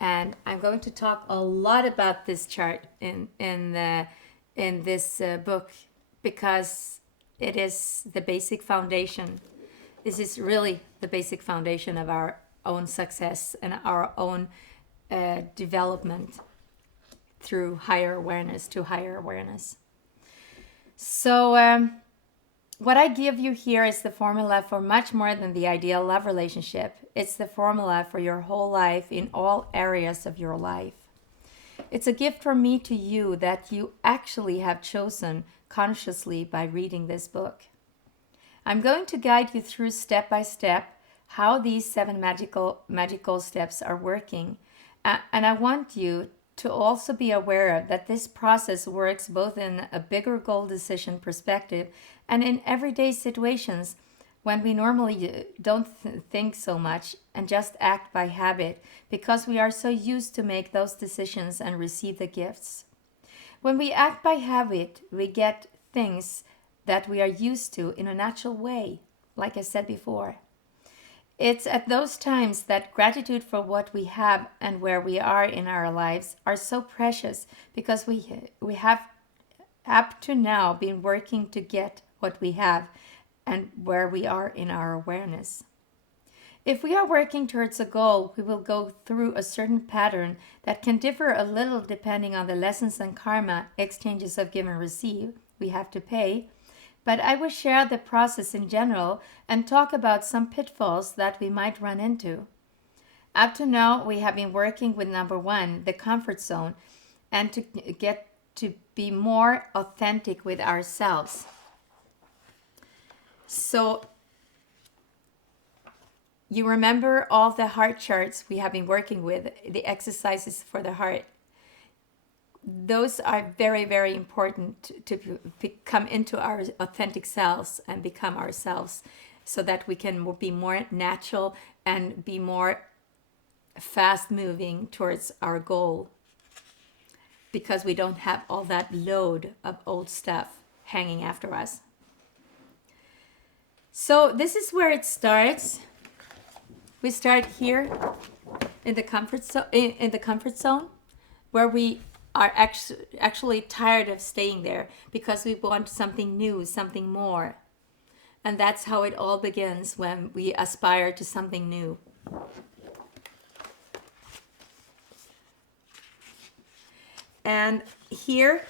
and I'm going to talk a lot about this chart in this book because it is the basic foundation. This is really the basic foundation of our own success and our own development through higher awareness to higher awareness. So, what I give you here is the formula for much more than the ideal love relationship. It's the formula for your whole life in all areas of your life. It's a gift from me to you that you actually have chosen consciously by reading this book. I'm going to guide you through step by step how these 7 magical steps are working. And I want you to also be aware that this process works both in a bigger goal decision perspective and in everyday situations when we normally don't think so much and just act by habit because we are so used to make those decisions and receive the gifts. When we act by habit, we get things that we are used to in a natural way, like I said before. It's at those times that gratitude for what we have and where we are in our lives are so precious because we have up to now been working to get what we have and where we are in our awareness. If we are working towards a goal, we will go through a certain pattern that can differ a little depending on the lessons and karma, exchanges of give and receive we have to pay. But I will share the process in general and talk about some pitfalls that we might run into. Up to now, we have been working with number 1, the comfort zone, and to get to be more authentic with ourselves. So, you remember all the heart charts we have been working with, the exercises for the heart. Those are very, very important to come into our authentic selves and become ourselves so that we can be more natural and be more fast moving towards our goal because we don't have all that load of old stuff hanging after us. So this is where it starts. We start here in the comfort zone where we are actually tired of staying there because we want something new, something more. And that's how it all begins when we aspire to something new. And here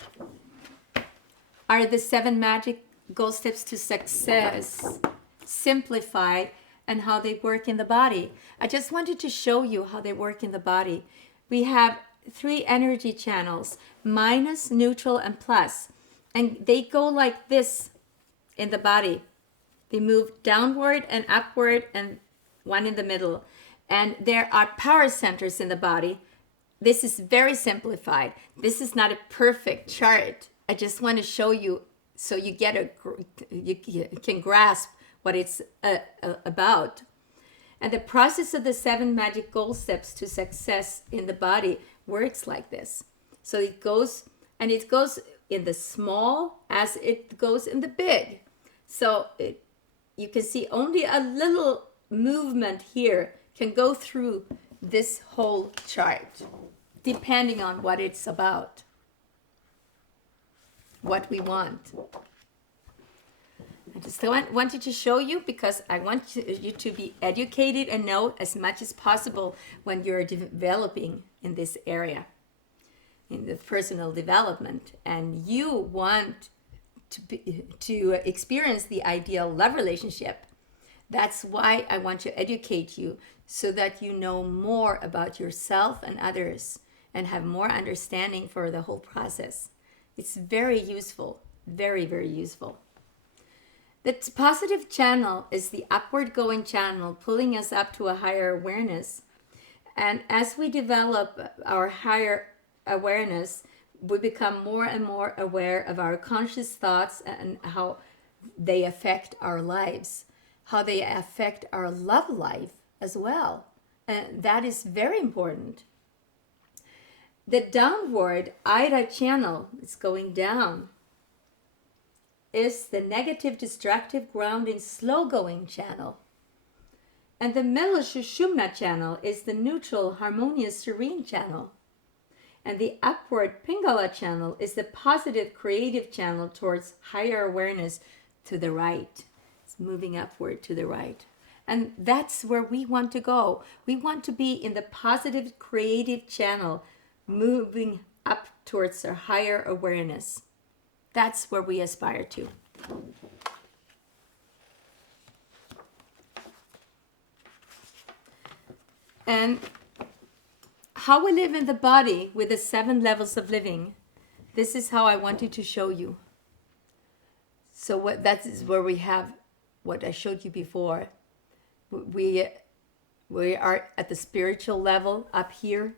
are the 7 magic goal steps to success, simplified, and how they work in the body. I just wanted to show you how they work in the body. We have 3 energy channels, minus, neutral, and plus. And they go like this in the body. They move downward and upward and one in the middle. And there are power centers in the body. This is very simplified. This is not a perfect chart. I just want to show you so you can grasp what it's about. And the process of the 7 magic goal steps to success in the body works like this. So it goes in the small as it goes in the big. So you can see only a little movement here can go through this whole chart, depending on what it's about, what we want. I just wanted to show you because I want you to be educated and know as much as possible when you're developing in this area, in the personal development, and you want to experience the ideal love relationship. That's why I want to educate you so that you know more about yourself and others and have more understanding for the whole process. It's very useful, very, very useful. The positive channel is the upward going channel pulling us up to a higher awareness. And as we develop our higher awareness, we become more and more aware of our conscious thoughts and how they affect our lives, how they affect our love life as well. And that is very important. The downward Ida channel is going down. Is the negative, destructive, grounding, slow-going channel. And the middle Sushumna channel is the neutral, harmonious, serene channel. And the upward Pingala channel is the positive, creative channel towards higher awareness to the right. It's moving upward to the right. And that's where we want to go. We want to be in the positive, creative channel, moving up towards our higher awareness. That's where we aspire to. And how we live in the body with the 7 levels of living. This is how I wanted to show you. So that is where we have what I showed you before. We are at the spiritual level up here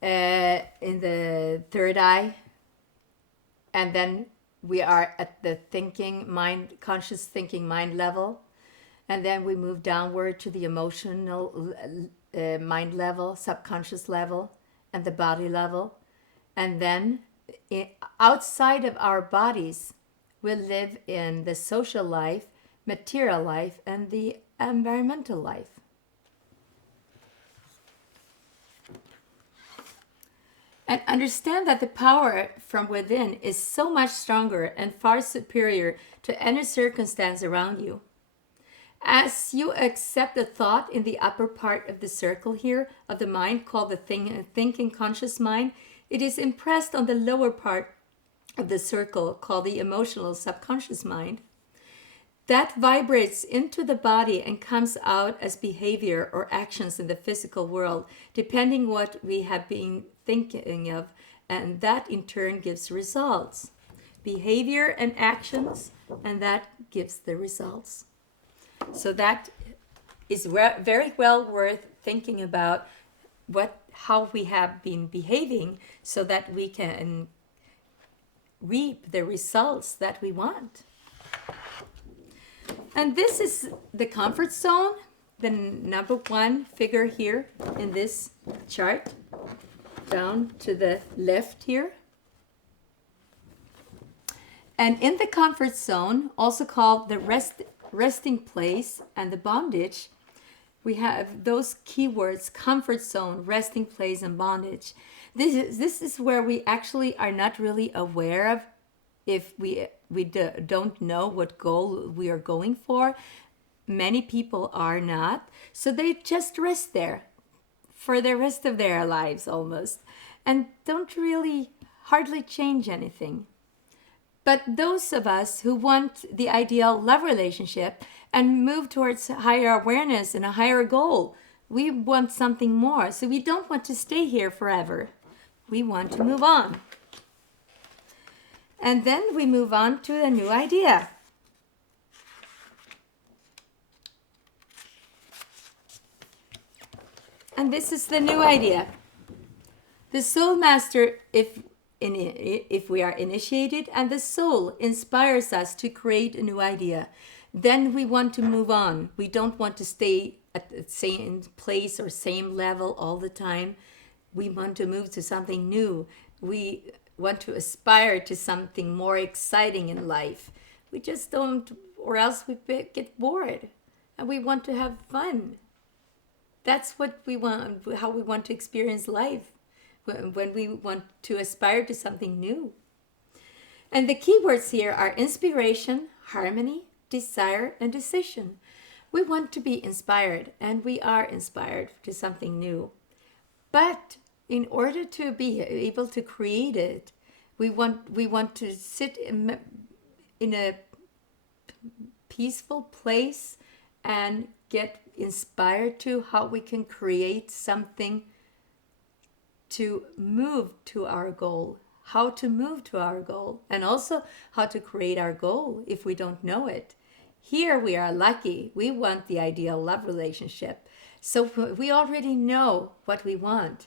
in the third eye. And then we are at the conscious thinking mind level. And then we move downward to the emotional mind level, subconscious level, and the body level. And then outside of our bodies, we live in the social life, material life, and the environmental life. And understand that the power from within is so much stronger and far superior to any circumstance around you. As you accept a thought in the upper part of the circle here of the mind called the thinking conscious mind, it is impressed on the lower part of the circle called the emotional subconscious mind. That vibrates into the body and comes out as behavior or actions in the physical world, depending what we have been thinking of, and that in turn gives results. Behavior and actions, and that gives the results. So that is very well worth thinking about how we have been behaving so that we can reap the results that we want. And this is the comfort zone, the number 1 figure here in this chart, down to the left here. And in the comfort zone, also called the resting place and the bondage, we have those keywords: comfort zone, resting place, and bondage. This is where we actually are not really aware of if we don't know what goal we are going for. Many people are not, so they just rest there for the rest of their lives almost, and don't really hardly change anything. But those of us who want the ideal love relationship and move towards higher awareness and a higher goal, we want something more. So we don't want to stay here forever. We want to move on. And then we move on to a new idea. And this is the new idea. The soul master, if we are initiated, and the soul inspires us to create a new idea, then we want to move on. We don't want to stay at the same place or same level all the time. We want to move to something new. We want to aspire to something more exciting in life. We just don't, or else we get bored. And we want to have fun. That's what we want, how we want to experience life, when we want to aspire to something new. And the keywords here are inspiration, harmony, desire, and decision. We want to be inspired, and we are inspired to something new. But in order to be able to create it, we want to sit in a peaceful place and get inspired to how we can create something to move to our goal, how to move to our goal, and also how to create our goal if we don't know it. Here we are lucky. We want the ideal love relationship. So we already know what we want.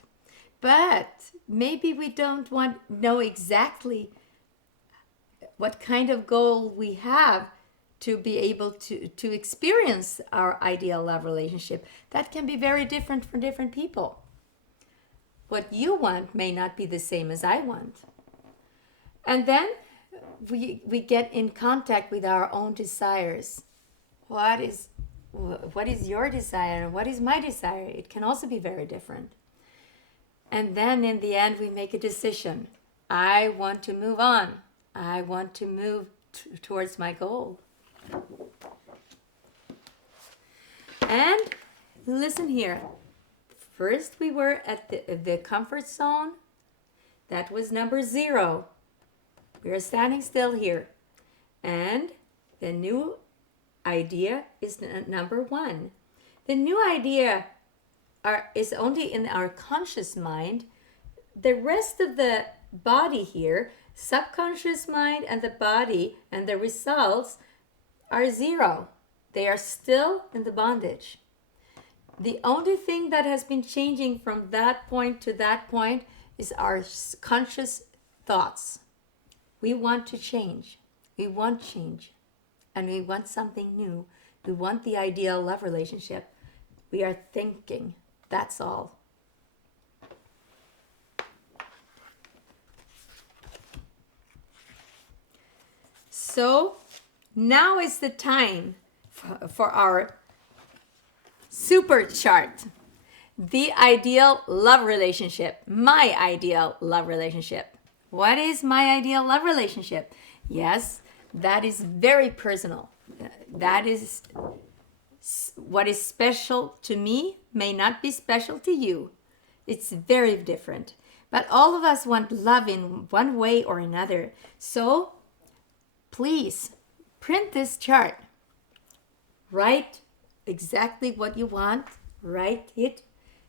But maybe we don't know exactly what kind of goal we have to be able to experience our ideal love relationship. That can be very different for different people. What you want may not be the same as I want. And then we get in contact with our own desires. What What is your desire? What is my desire? It can also be very different. And then in the end, we make a decision. I want to move on. I want to move towards my goal. And listen here. First, we were at the comfort zone. That was number 0. We are standing still here. And the new idea is number 1. The new idea is only in our conscious mind. The rest of the body here, subconscious mind and the body and the results are 0. They are still in the bondage. The only thing that has been changing from that point to that point is our conscious thoughts. We want to change. We want change. And we want something new. We want the ideal love relationship. We are thinking. That's all. So now is the time for our super chart. The ideal love relationship. My ideal love relationship. What is my ideal love relationship? Yes, that is very personal. That is what is special to me may not be special to you. It's very different. But all of us want love in one way or another. So please print this chart. Write exactly what you want. Write it.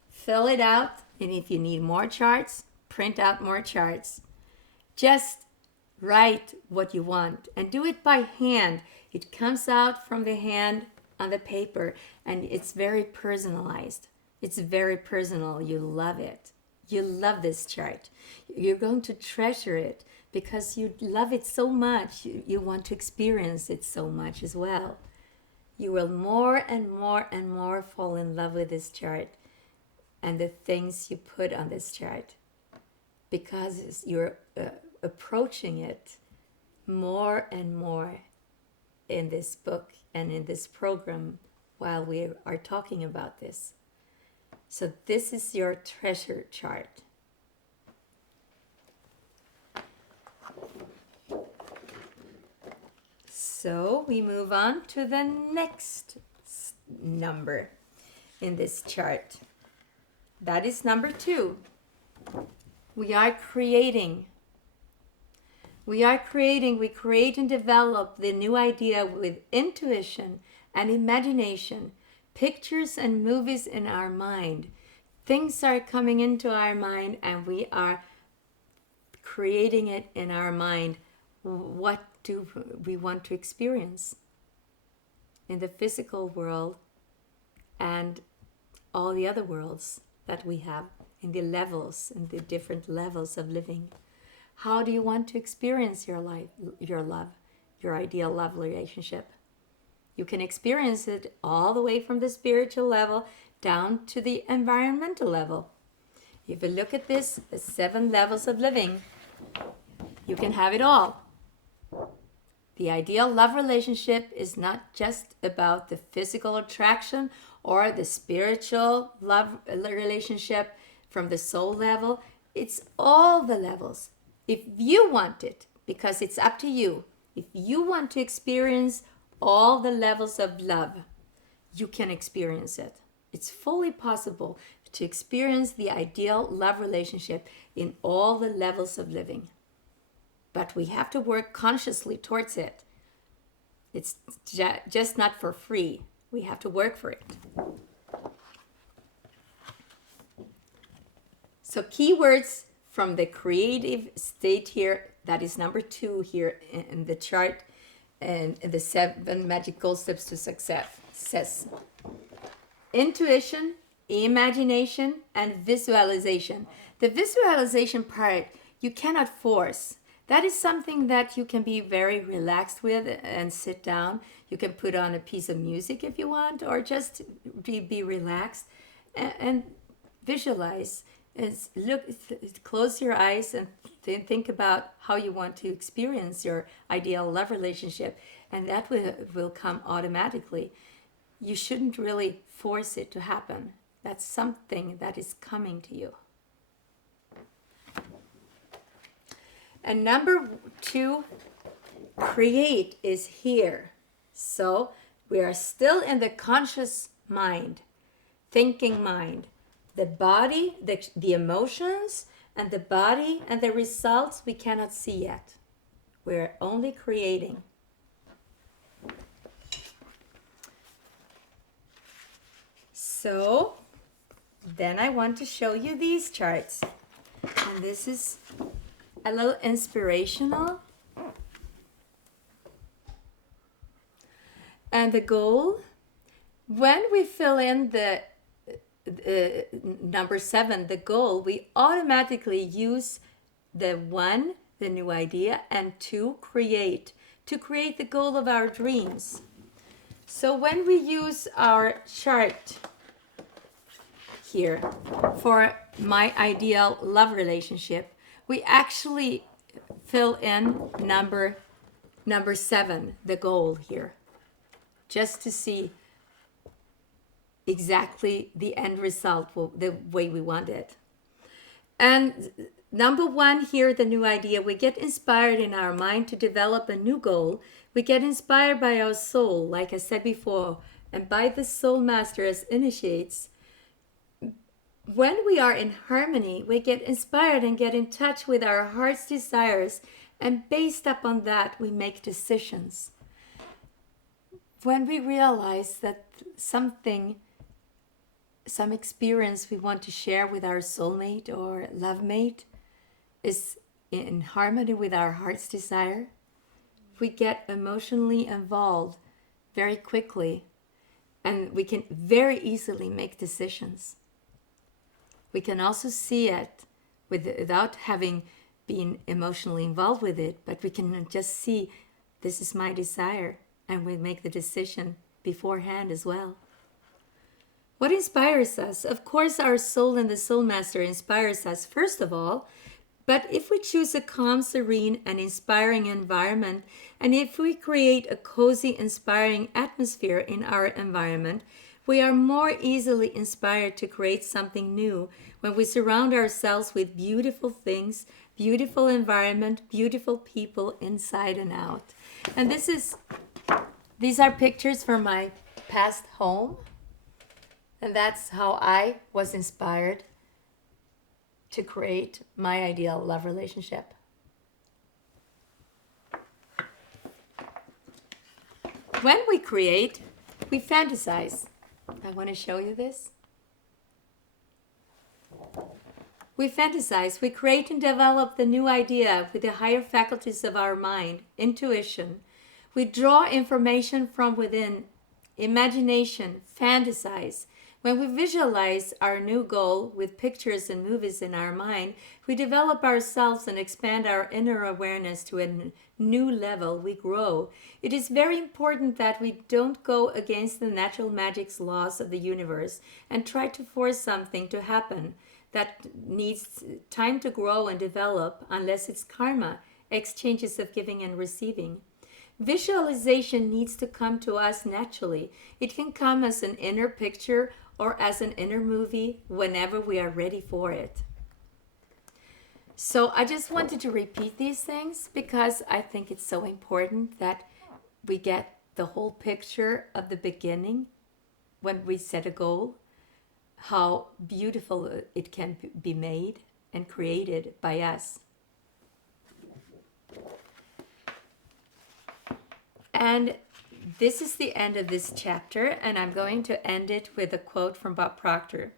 Fill it out. And if you need more charts, print out more charts. Just write what you want and do it by hand. It comes out from the hand on the paper and it's very personalized. It's very personal. You love it. You love this chart. You're going to treasure it because you love it so much. You want to experience it so much as well. You will more and more and more fall in love with this chart and the things you put on this chart because you're approaching it more and more in this book and in this program while we are talking about this. So this is your treasure chart. So we move on to the next number in this chart. That is number 2. We are creating. We create and develop the new idea with intuition and imagination, pictures and movies in our mind. Things are coming into our mind and we are creating it in our mind. What do we want to experience in the physical world and all the other worlds that we have in the levels, in the different levels of living? How do you want to experience your life, your love, your ideal love relationship? You can experience it all the way from the spiritual level down to the environmental level. If you look at this, the 7 levels of living, you can have it all. The ideal love relationship is not just about the physical attraction or the spiritual love relationship from the soul level. It's all the levels. If you want it, because it's up to you, if you want to experience all the levels of love, you can experience it. It's fully possible to experience the ideal love relationship in all the levels of living. But we have to work consciously towards it. It's just not for free. We have to work for it. So keywords from the creative state here, that is number 2 here in the chart, and the 7 magical steps to success. Intuition, imagination, and visualization. The visualization part, you cannot force. That is something that you can be very relaxed with and sit down. You can put on a piece of music if you want, or just be relaxed and visualize. Close your eyes and think about how you want to experience your ideal love relationship, and that will come automatically. you shouldn't really force it to happen. That's something that is coming to you. And number 2, create is here. So we are still in the conscious mind, thinking mind. The body, the emotions, and the body and the results we cannot see yet. We're only creating. So then I want to show you these charts. And this is a little inspirational. And the goal, when we fill in the number 7, the goal, we automatically use the 1, the new idea, and 2, create, to create the goal of our dreams. So when we use our chart here for my ideal love relationship, we actually fill in number 7, the goal here, just to see exactly the end result, the way we want it. And number 1 here, the new idea, we get inspired in our mind to develop a new goal. We get inspired by our soul, like I said before, and by the soul master as initiates. When we are in harmony, we get inspired and get in touch with our heart's desires, and based upon that, we make decisions. When we realize that some experience we want to share with our soulmate or love mate is in harmony with our heart's desire, we get emotionally involved very quickly, and we can very easily make decisions. We can also see it without having been emotionally involved with it, but we can just see, this is my desire, and we make the decision beforehand as well. What inspires us? Of course, our soul and the soul master inspires us first of all, but if we choose a calm, serene, and inspiring environment, and if we create a cozy, inspiring atmosphere in our environment, we are more easily inspired to create something new when we surround ourselves with beautiful things, beautiful environment, beautiful people inside and out. And these are pictures from my past home. And that's how I was inspired to create my ideal love relationship. When we create, we fantasize. I want to show you this. We fantasize, we create and develop the new idea with the higher faculties of our mind, intuition. We draw information from within, imagination, fantasize. When we visualize our new goal with pictures and movies in our mind, we develop ourselves and expand our inner awareness to a new level. We grow. It is very important that we don't go against the natural magic's laws of the universe and try to force something to happen that needs time to grow and develop, unless it's karma, exchanges of giving and receiving. Visualization needs to come to us naturally. It can come as an inner picture or as an inner movie whenever we are ready for it. So I just wanted to repeat these things because I think it's so important that we get the whole picture of the beginning when we set a goal, how beautiful it can be made and created by us. And this is the end of this chapter, and I'm going to end it with a quote from Bob Proctor.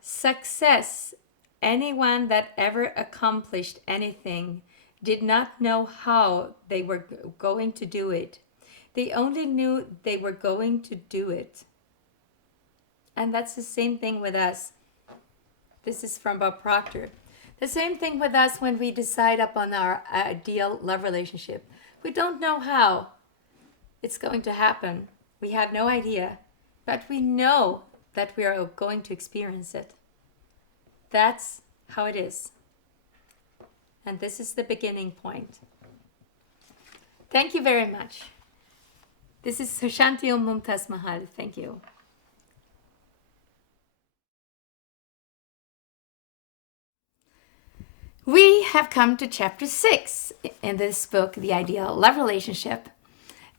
Success, anyone that ever accomplished anything did not know how they were going to do it. They only knew they were going to do it. And that's the same thing with us. This is from Bob Proctor. The same thing with us when we decide upon our ideal love relationship. We don't know how it's going to happen. We have no idea, but we know that we are going to experience it. That's how it is. And this is the beginning point. Thank you very much. This is Shanti Om Mumtaz Mahal. Thank you. We have come to chapter 6 in this book, The Ideal Love Relationship.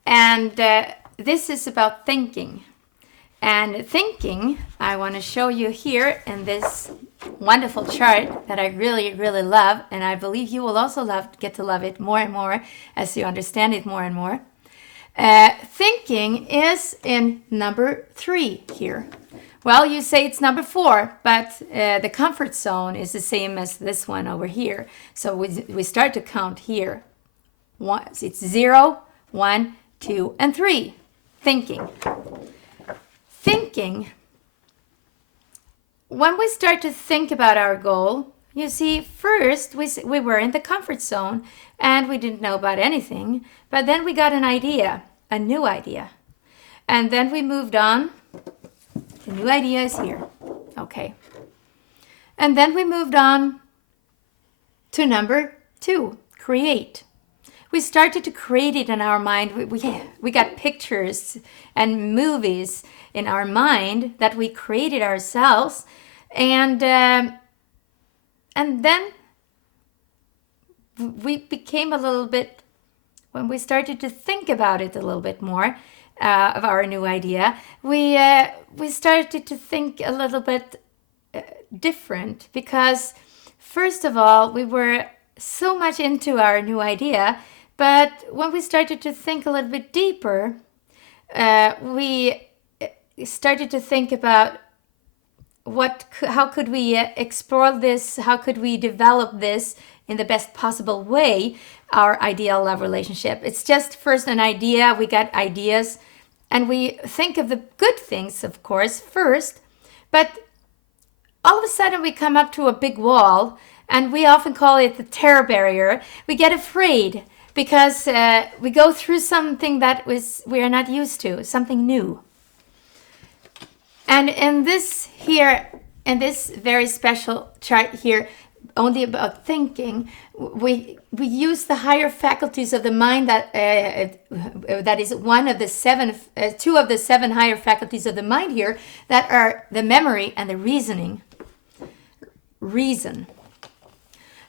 And this is about thinking. And thinking, I want to show you here in this wonderful chart that I really, really love. And I believe you will also get to love it more and more as you understand it more and more. Thinking is in number 3 here. Well, you say it's number 4, but the comfort zone is the same as this one over here. So we start to count here. It's 0, 1, 2, and 3. Thinking. Thinking. When we start to think about our goal, you see, first we were in the comfort zone and we didn't know about anything, but then we got an idea, a new idea. And then we moved on. The new idea is here. Okay. And then we moved on to number 2, create. We started to create it in our mind. We got pictures and movies in our mind that we created ourselves. And then we became a little bit, when we started to think about it a little bit more, of our new idea, we started to think a little bit different, because first of all, we were so much into our new idea, but when we started to think a little bit deeper, we started to think about how could we explore this, how could we develop this in the best possible way, our ideal love relationship. It's just first an idea, we got ideas, and we think of the good things, of course, first, but all of a sudden we come up to a big wall, and we often call it the terror barrier. We get afraid because we go through something that we are not used to, something new. And in this very special chart here, only about thinking, we use the higher faculties of the mind that is one of the 7, 2 of the 7 higher faculties of the mind here, that are the memory and the reasoning. Reason.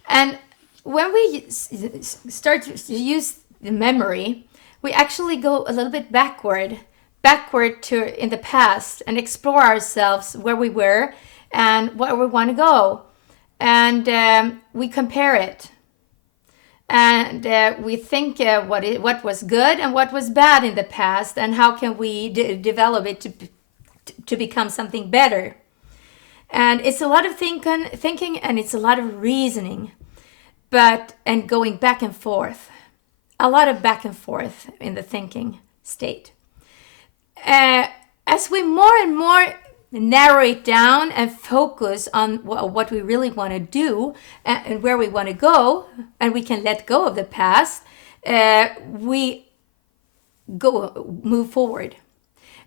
And when we start to use the memory, we actually go a little bit backward to in the past and explore ourselves, where we were and where we want to go. And we compare it, and we think what was good and what was bad in the past, and how can we develop it to become something better. And it's a lot of thinking, and it's a lot of reasoning, and going back and forth, a lot of back and forth in the thinking state. As we more and more narrow it down and focus on what we really want to do and where we want to go, and we can let go of the past, we move forward.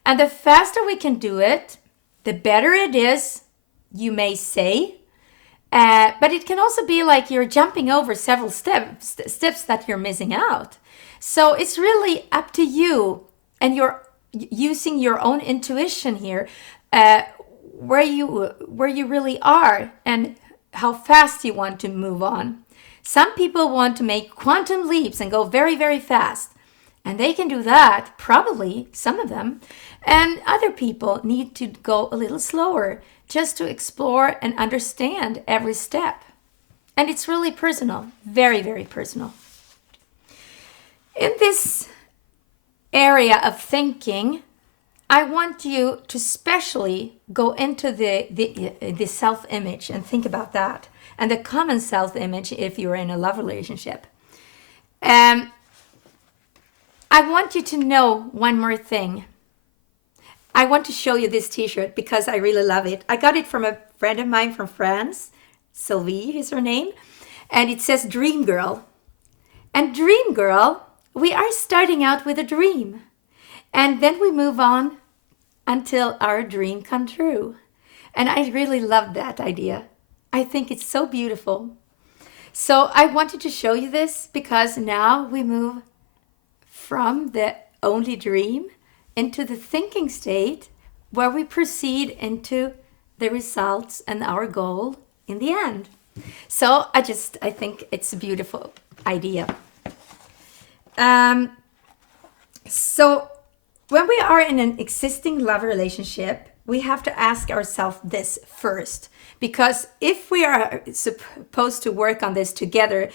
And the faster we can do it, the better it is, you may say. But it can also be like you're jumping over several steps that you're missing out. So it's really up to you, and you're using your own intuition here, where you really are and how fast you want to move on. Some people want to make quantum leaps and go very, very fast, and they can do that, probably some of them. And other people need to go a little slower, just to explore and understand every step. And it's really personal, very, very personal. In this area of thinking, I want you to especially go into the self-image and think about that, and the common self-image if you're in a love relationship. I want you to know one more thing. I want to show you this t-shirt because I really love it. I got it from a friend of mine from France. Sylvie is her name. And it says Dream Girl. And Dream Girl, we are starting out with a dream. And then we move on until our dream comes true. And I really love that idea. I think it's so beautiful. So I wanted to show you this because now we move from the only dream into the thinking state where we proceed into the results and our goal in the end. So I think it's a beautiful idea. So when we are in an existing love relationship, we have to ask ourselves this first. Because if we are supposed to work on this together,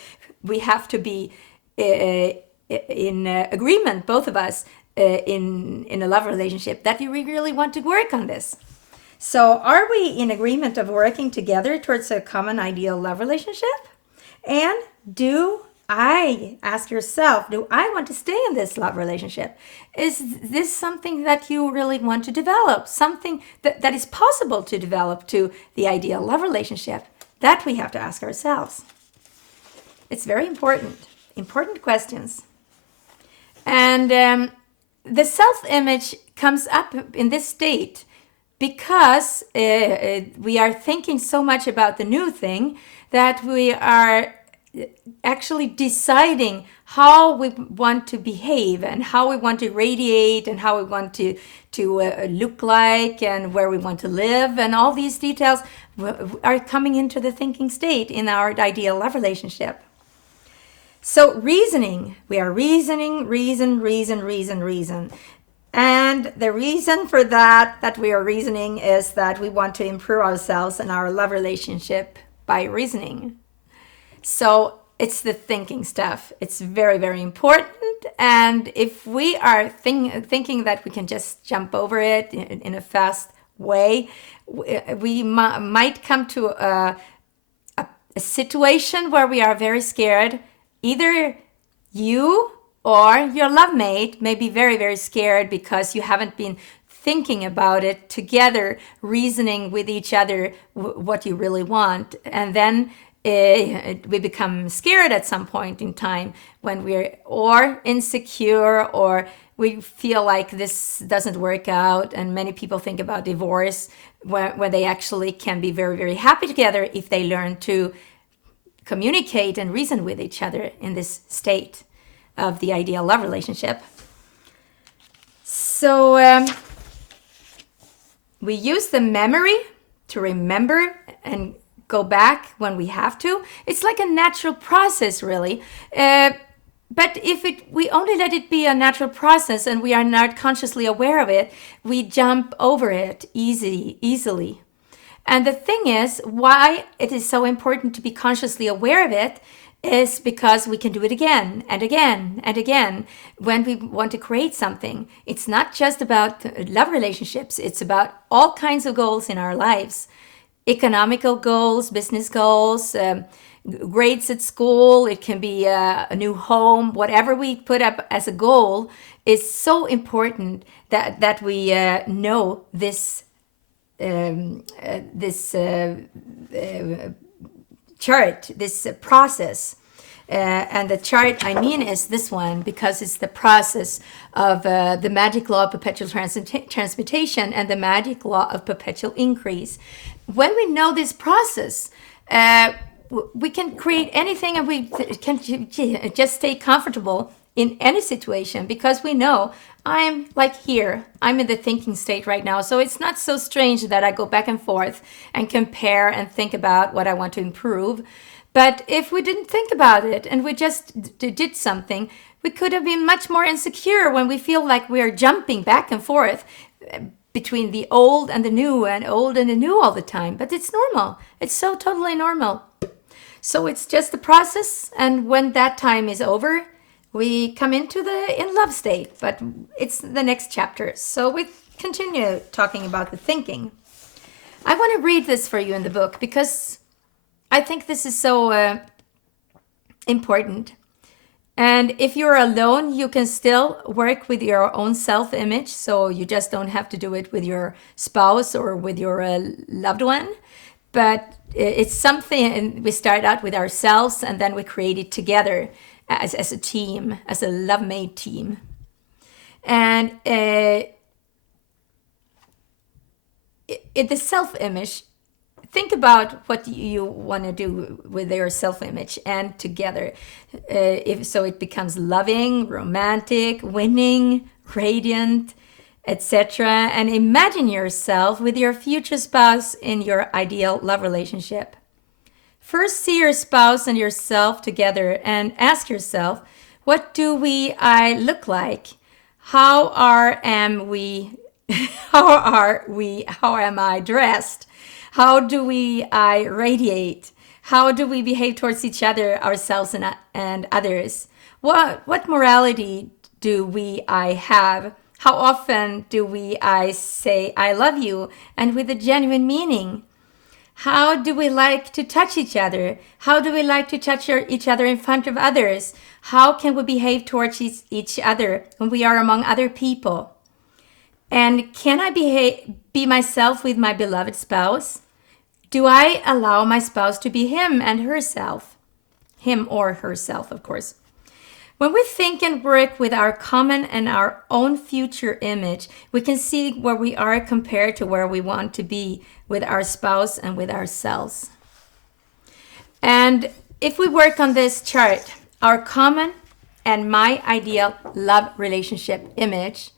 we have to be in agreement, both of us, in a love relationship, that we really want to work on this. So are we in agreement of working together towards a common ideal love relationship? And ask yourself, do I want to stay in this love relationship? Is this something that you really want to develop? Something that is possible to develop to the ideal love relationship? That we have to ask ourselves. It's very important questions. And the self-image comes up in this state because we are thinking so much about the new thing that we are actually deciding how we want to behave and how we want to radiate and how we want to look like and where we want to live, and all these details are coming into the thinking state in our ideal love relationship. So reasoning, we are reason. And the reason for that we are reasoning is that we want to improve ourselves and our love relationship by reasoning. So it's the thinking stuff. It's very, very important. And if we are thinking that we can just jump over it in a fast way, we might come to a situation where we are very scared. Either you or your love mate may be very, very scared because you haven't been thinking about it together, reasoning with each other what you really want. And then we become scared at some point in time when we're or insecure or we feel like this doesn't work out. And many people think about divorce where they actually can be very, very happy together if they learn to communicate and reason with each other in this state of the ideal love relationship. So we use the memory to remember and go back when we have to. It's like a natural process, really. But if we only let it be a natural process and we are not consciously aware of it, we jump over it easily. And the thing is, why it is so important to be consciously aware of it is because we can do it again and again and again when we want to create something. It's not just about love relationships. It's about all kinds of goals in our lives. Economical goals, business goals, grades at school. It can be a new home. Whatever we put up as a goal is so important that we know this chart, this process. And the chart I mean is this one because it's the process of the magic law of perpetual transmutation and the magic law of perpetual increase. When we know this process, we can create anything and we can just stay comfortable in any situation because we know I'm like here. I'm in the thinking state right now. So it's not so strange that I go back and forth and compare and think about what I want to improve. But if we didn't think about it and we just did something, we could have been much more insecure when we feel like we are jumping back and forth between the old and the new and old and the new all the time. But it's normal. It's so totally normal. So it's just the process. And when that time is over, we come into the in love state, but it's the next chapter. So we continue talking about the thinking. I want to read this for you in the book because I think this is so important. And if you're alone, you can still work with your own self-image. So you just don't have to do it with your spouse or with your loved one. But it's something we start out with ourselves and then we create it together as a team, as a love-made team. And the self-image think about what you want to do with your self-image and together. If so, it becomes loving, romantic, winning, radiant, etc. And imagine yourself with your future spouse in your ideal love relationship. First, see your spouse and yourself together and ask yourself, what do I look like? How am we? How am I dressed? How do I radiate? How do we behave towards each other, ourselves, and others? What morality I have? How often I say I love you and with a genuine meaning? How do we like to touch each other? How do we like to touch each other in front of others? How can we behave towards each other when we are among other people? And can I be myself with my beloved spouse? Do I allow my spouse to be him and herself? Him or herself, of course. When we think and work with our common and our own future image, we can see where we are compared to where we want to be with our spouse and with ourselves. And if we work on this chart, our common and my ideal love relationship image,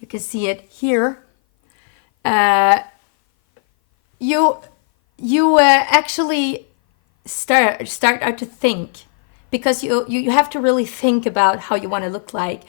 you can see it here. You actually start out to think, because you have to really think about how you want to look like.